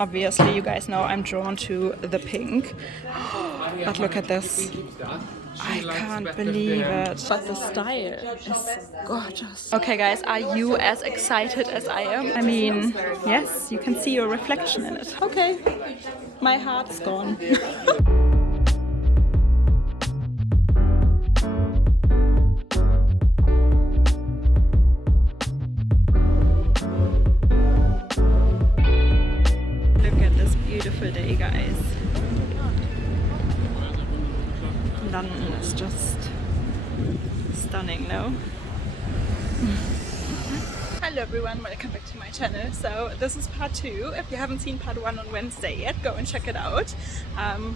Obviously, you guys know I'm drawn to the pink. But look at this. I can't believe it. But the style is gorgeous. Okay guys, are you as excited as I am? I mean, yes, you can see your reflection in it. Okay, my heart's gone. Look at this beautiful day, guys. London is just stunning, no? Hello everyone, welcome back to my channel. So this is part 2. If you haven't seen part 1 on Wednesday yet, go and check it out.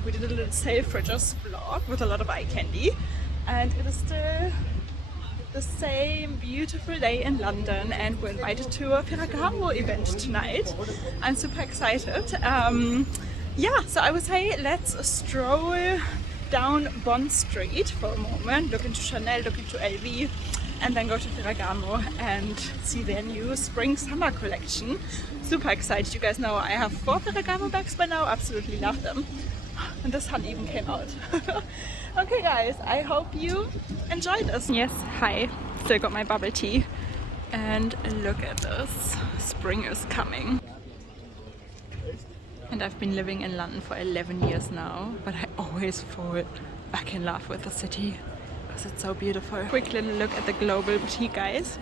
We did a little Selfridges vlog with a lot of eye candy, and it is still the same beautiful day in London, and we're invited to a Ferragamo event tonight. I'm super excited. Yeah, so I would say let's stroll down Bond Street for a moment, look into Chanel, look into LV, and then go to Ferragamo and see their new spring-summer collection. Super excited. You guys know I have 4 Ferragamo bags by now, absolutely love them. And the sun even came out. Okay guys, I hope you enjoyed this. Yes, hi, still got my bubble tea. And look at this, spring is coming. And I've been living in London for 11 years now, but I always fall back in love with the city because it's so beautiful. Quick little look at the global boutique, guys.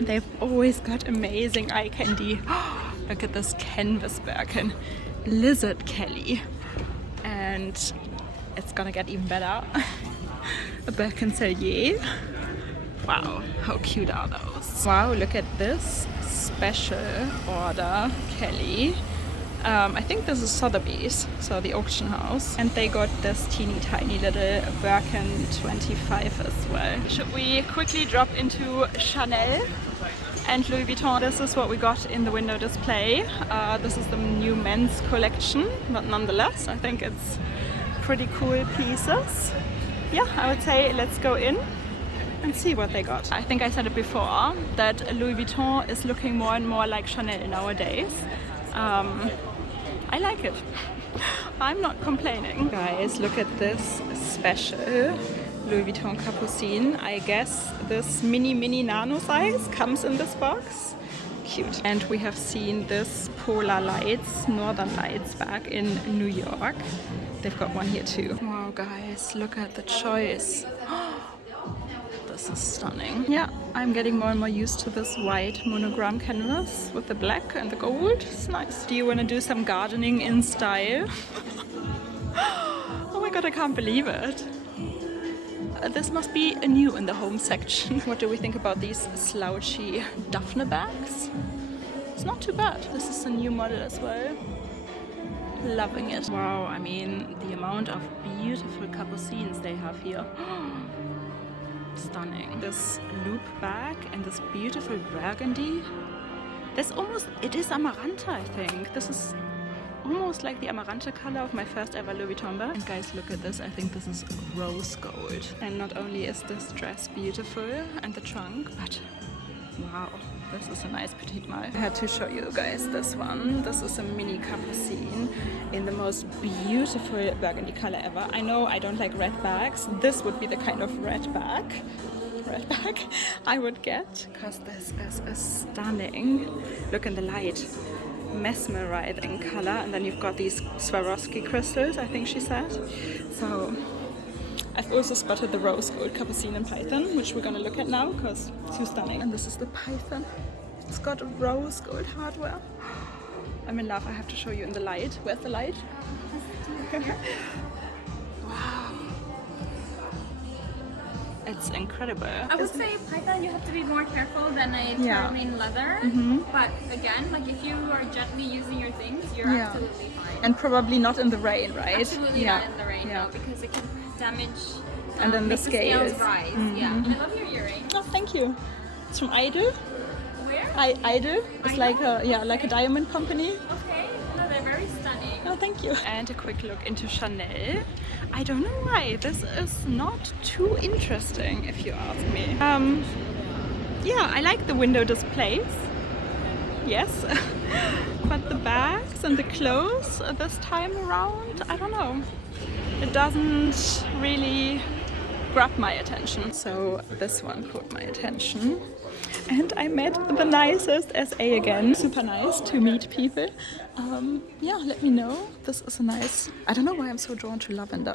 They've always got amazing eye candy. Look at this canvas Birkin, Lizard Kelly. And it's gonna get even better. A Birkin Cellier. Wow, how cute are those? Wow, look at this special order Kelly. I think this is Sotheby's, so the auction house. And they got this teeny tiny little Birkin 25 as well. Should we quickly drop into Chanel and Louis Vuitton? This is what we got in the window display. This is the new men's collection, but nonetheless, I think it's pretty cool pieces. Yeah, I would say let's go in and see what they got. I think I said it before, that Louis Vuitton is looking more and more like Chanel nowadays. I like it. I'm not complaining. Guys, look at this special Louis Vuitton Capucine. I guess this mini nano size comes in this box. Cute. And we have seen this Polar Lights, Northern Lights bag in New York. They've got one here too. Wow guys, look at the choice. This is stunning. Yeah, I'm getting more and more used to this white monogram canvas with the black and the gold. It's nice. Do you want to do some gardening in style? Oh my god, I can't believe it. This must be a new in the home section. What do we think about these slouchy Daphne bags? It's not too bad. This is a new model as well. Loving it. Wow, I mean, the amount of beautiful capucines they have here. Stunning. This loop bag and this beautiful burgundy. There's almost, it is Amaranta, I think. This is almost like the Amaranta color of my first ever Louis Vuitton bag. And guys, look at this. I think this is rose gold. And not only is this dress beautiful and the trunk, but wow, this is a nice petite malle. I had to show you guys this one. This is a mini capucine in the most beautiful burgundy color ever. I know I don't like red bags. This would be the kind of red bag I would get, because this is a stunning, look in the light, mesmerizing color. And then you've got these Swarovski crystals, I think she said. So I've also spotted the rose gold capucine in Python, which we're gonna look at now because it's too stunning. And this is the Python. It's got rose gold hardware. I'm in love. I have to show you in the light. Where's the light? Wow. It's incredible. I would say Python, you have to be more careful than a Caroline leather. But again, like if you are gently using your things, you're absolutely fine. And probably not in the rain, right? Absolutely not in the rain, no, because it can damage. And then the scales rise. Yeah. I love your earrings. Oh, thank you. It's from Idol. Where? Idol. It's like a diamond company. Okay. No, they're very stunning. Oh, thank you. And a quick look into Chanel. I don't know why this is not too interesting, if you ask me. Yeah, I like the window displays. Yes. But the bags and the clothes this time around, I don't know. It doesn't really grab my attention. So this one caught my attention. And I met the nicest SA again. Super nice to meet people. Yeah, let me know. This is a nice... I don't know why I'm so drawn to lavender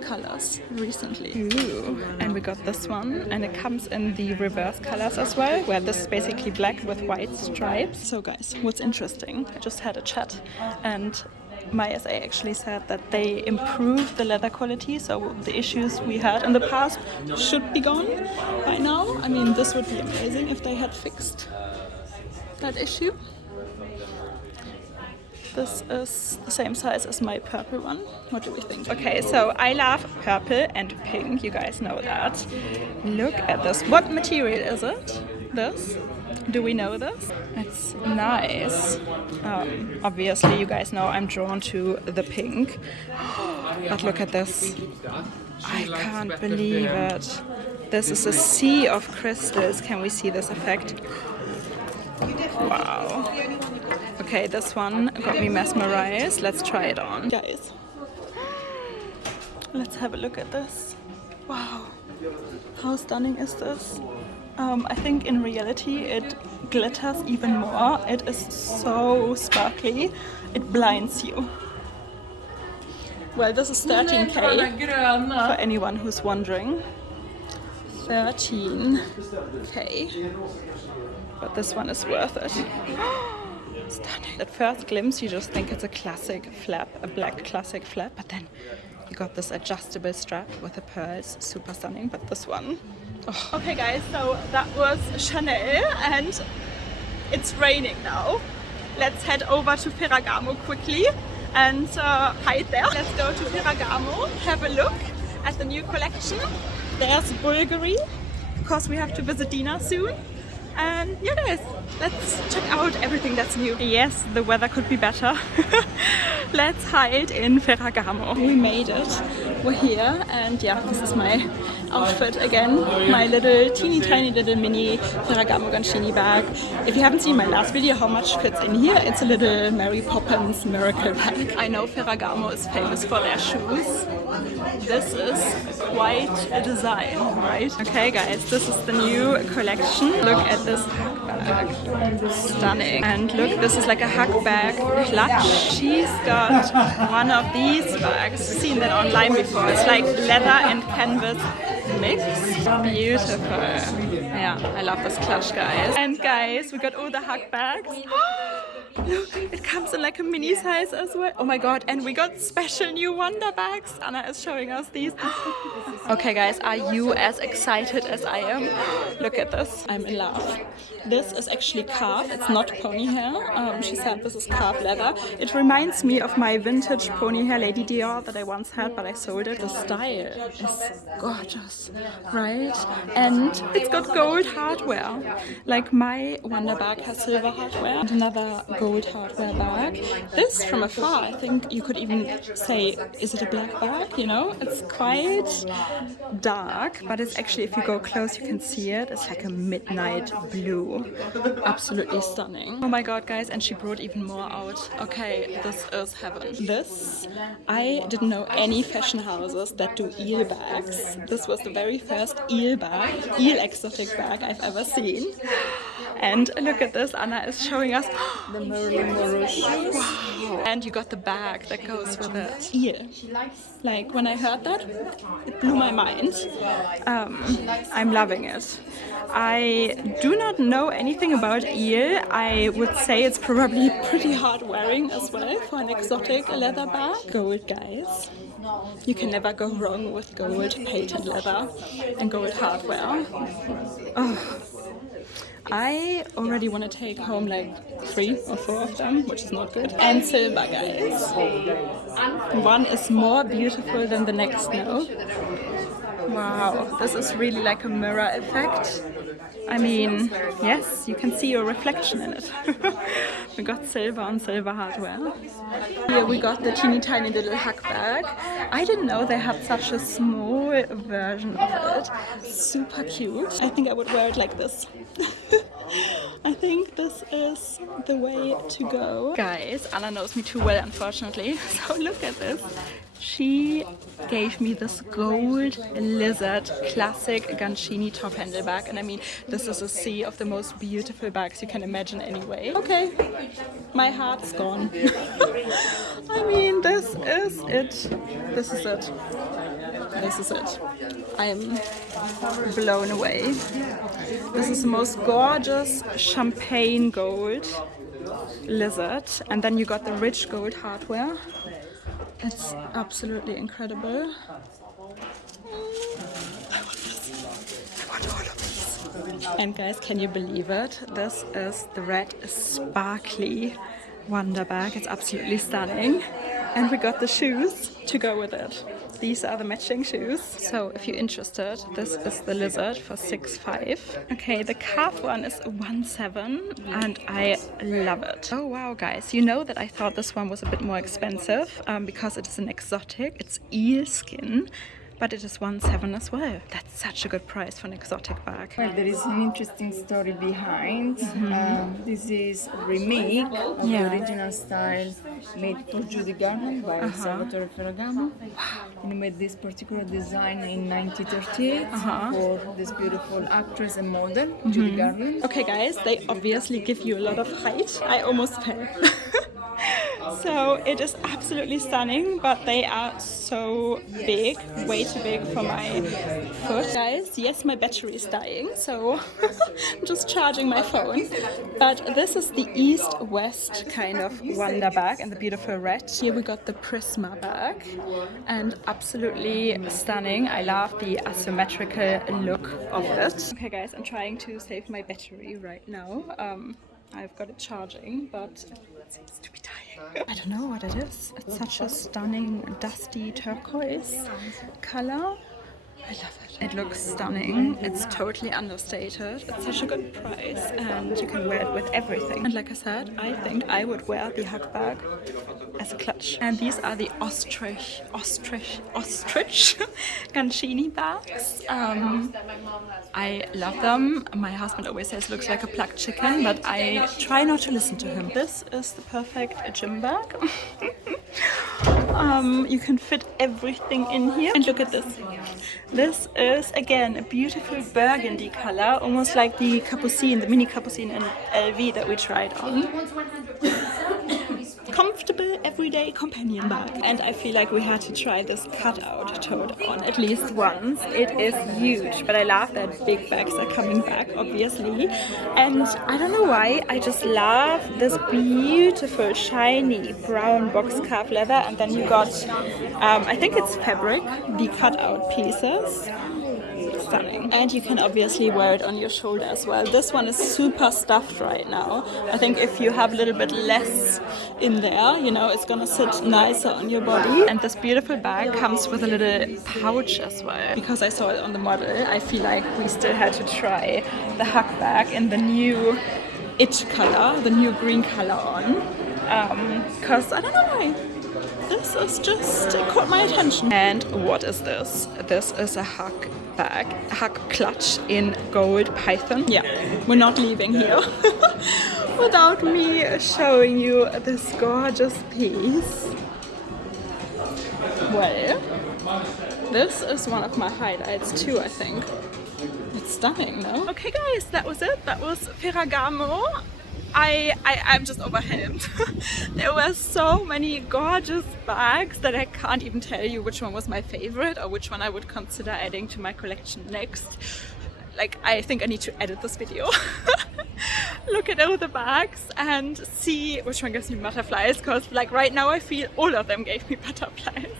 colors recently. Ooh. And we got this one, and it comes in the reverse colors as well, where this is basically black with white stripes. So guys, what's interesting, I just had a chat and my SA actually said that they improved the leather quality, so the issues we had in the past should be gone by now. I mean, this would be amazing if they had fixed that issue. This is the same size as my purple one. What do we think? Okay, so I love purple and pink, you guys know that. Look at this. What material is it? This? Do we know this? It's nice. Obviously, you guys know I'm drawn to the pink. But look at this. I can't believe it. This is a sea of crystals. Can we see this effect? Wow. Okay, this one got me mesmerized. Let's try it on. Guys, let's have a look at this. Wow. How stunning is this? I think in reality it glitters even more. It is so sparkly, it blinds you. Well, this is 13k for anyone who's wondering. 13k. But this one is worth it. Stunning. At first glimpse you just think it's a classic flap, a black classic flap, but then you got this adjustable strap with the pearls, super stunning. But this one, oh. Okay guys, so that was Chanel and it's raining now. Let's head over to Ferragamo quickly and hide there. Let's go to Ferragamo, have a look at the new collection. There's Bvlgari, because we have to visit Dina soon. And yeah guys, let's check out everything that's new. Yes, the weather could be better. Let's hide in Ferragamo. We made it. We're here and yeah, this is my outfit again. My little teeny tiny little mini Ferragamo Gancini bag. If you haven't seen my last video how much fits in here, it's a little Mary Poppins miracle bag. I know Ferragamo is famous for their shoes. This is quite a design, right? Okay guys, this is the new collection. Look at this bag. Stunning. And look, this is like a hack bag clutch. She's got one of these bags. Seen that online before. It's like leather and canvas mix. Beautiful. Yeah, I love this clutch, guys. And guys, we got all the hack bags. Look, it comes in like a mini size as well. Oh my god, and we got special new Wanda bags. Anna is showing us these. Okay guys, are you as excited as I am? Look at this. I'm in love. This is actually calf, it's not pony hair. She said this is calf leather. It reminds me of my vintage pony hair Lady DIOR that I once had, but I sold it. The style is gorgeous, right? And it's got gold hardware. Like my Wanda bag has silver hardware. And another gold hardware bag. This from afar, I think you could even say, is it a black bag? You know, it's quite dark, but it's actually, if you go close, you can see it. It's like a midnight blue. Absolutely stunning. Oh my god, guys, and she brought even more out. Okay, this is heaven. This, I didn't know any fashion houses that do eel bags. This was the very first eel bag, eel exotic bag I've ever seen. And look at this, Anna is showing us the Marilyn Monroe shoes. Wow. And you got the bag that goes with it. Eel. Like when I heard that, it blew my mind. I'm loving it. I do not know anything about eel. I would say it's probably pretty hard wearing as well for an exotic leather bag. Gold, guys. You can never go wrong with gold patent leather and gold hardware. Oh. I already want to take home like 3 or 4 of them, which is not good. And silver, guys. One is more beautiful than the next now. Wow, this is really like a mirror effect. I mean, yes, you can see your reflection in it. We got silver on silver hardware. Here we got the teeny tiny little hack bag. I didn't know they had such a small version of it. Super cute. I think I would wear it like this. I think this is the way to go. Guys, Anna knows me too well, unfortunately. So look at this. She gave me this gold lizard classic Gancini top handle bag, and I mean, this is a sea of the most beautiful bags you can imagine anyway. Okay, my heart's gone. I mean, this is it. This is it. This is it. I'm blown away. This is the most gorgeous champagne gold lizard, and then you got the rich gold hardware. It's absolutely incredible. I want all of these. And guys, can you believe it? This is the red sparkly Wanda bag. It's absolutely stunning. And we got the shoes to go with it. These are the matching shoes. So if you're interested, this is the lizard for 6.5. Okay, the calf one is 1.7 and I love it. Oh wow, guys, you know that I thought this one was a bit more expensive because it is an exotic. It's eel skin. But it is 1.7 as well. That's such a good price for an exotic bag. Well, there is an interesting story behind. This is a remake of the original style made for Judy Garland by Salvatore Ferragamo. And he made this particular design in 1938 for this beautiful actress and model, Judy Garland. Okay guys, they obviously give you a lot of height. I almost fell. So it is absolutely stunning, but they are so big, way too big for my foot. Guys, yes, my battery is dying, so I'm just charging my phone. But this is the East-West kind of Wanda bag in the beautiful red. Here we got the Prisma bag, and absolutely stunning. I love the asymmetrical look of it. Okay guys, I'm trying to save my battery right now. I've got it charging, but it seems to be dying. I don't know what it is. It's such a stunning dusty turquoise color. I love it. It looks stunning. It's totally understated. It's such a good price and you can wear it with everything. And like I said, I think I would wear the hack bag as a clutch. And these are the ostrich Gancini bags. I love them. My husband always says it looks like a plucked chicken, but I try not to listen to him. This is the perfect gym bag. You can fit everything in here. And look at this. This is again a beautiful burgundy color, almost like the capucine, the mini capucine in LV that we tried on. Comfortable everyday companion bag, and I feel like we had to try this cutout tote on at least once. It is huge, but I love that big bags are coming back, obviously. And I don't know why, I just love this beautiful shiny brown box calf leather, and then you got I think it's fabric, the cutout pieces. Stunning. And you can obviously wear it on your shoulder as well. This one is super stuffed right now. I think if you have a little bit less in there, you know, it's gonna sit nicer on your body. And this beautiful bag comes with a little pouch as well. Because I saw it on the model, I feel like we still had to try the hack bag in the new it color, the new green color on. Because I don't know why. This is just caught my attention. And what is this? This is a hack bag, hack clutch in gold python. Yeah, we're not leaving here without me showing you this gorgeous piece. Well, this is one of my highlights too, I think. It's stunning, no? Okay guys, that was it. That was Ferragamo. I'm just overwhelmed. There were so many gorgeous bags that I can't even tell you which one was my favorite or which one I would consider adding to my collection next. Like, I think I need to edit this video. Look at all the bags and see which one gives me butterflies, because like right now I feel all of them gave me butterflies.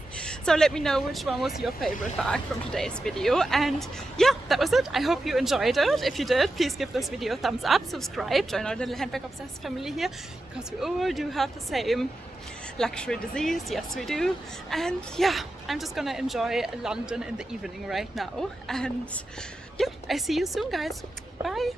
So let me know which one was your favorite bag from today's video. And yeah, that was it. I hope you enjoyed it. If you did, please give this video a thumbs up, subscribe, join our little handbag obsessed family here, because we all do have the same luxury disease. Yes, we do. And yeah, I'm just gonna enjoy London in the evening right now. And yeah, I see you soon, guys. Bye.